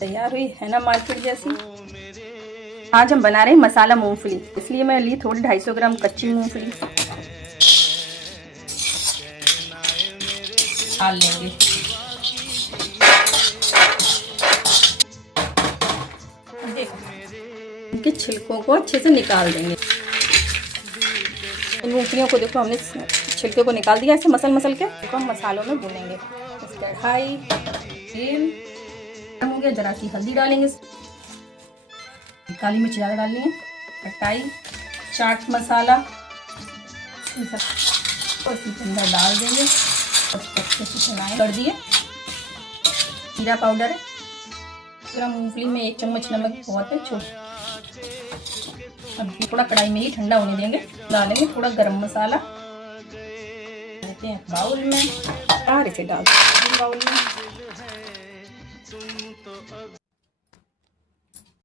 तैयार हुई है ना मार्केट जैसी। आज हम बना रहे हैं मसाला मूंगफली, इसलिए मैं ली थोड़ी 250 ग्राम कच्ची मूंगफली। डाल लेंगे। इनके छिलकों को अच्छे से निकाल देंगे। इन मूंगफलियों को देखो हमने छिलके को निकाल दिया ऐसे मसल मसल के। देखो हम मसालों में भूनेंगे। कढ़ाई, तेल गर्म हो गया, जरा सी हल्दी डालेंगे, काली मिर्च ज़्यादा डालनी है, खटाई, चाट मसाला, इन सब को इसी के अंदर डाल देंगे और अच्छे से चलाएं। कर दिए। जीरा पाउडर है, पूरा मूंगफली में 1 चम्मच नमक बहुत है। अब थोड़ा कढ़ाई में ही ठंडा होने देंगे। डालेंगे थोड़ा गरम मसाला, लेते हैं बाउल में और इसे डाल देंगे बाउल में।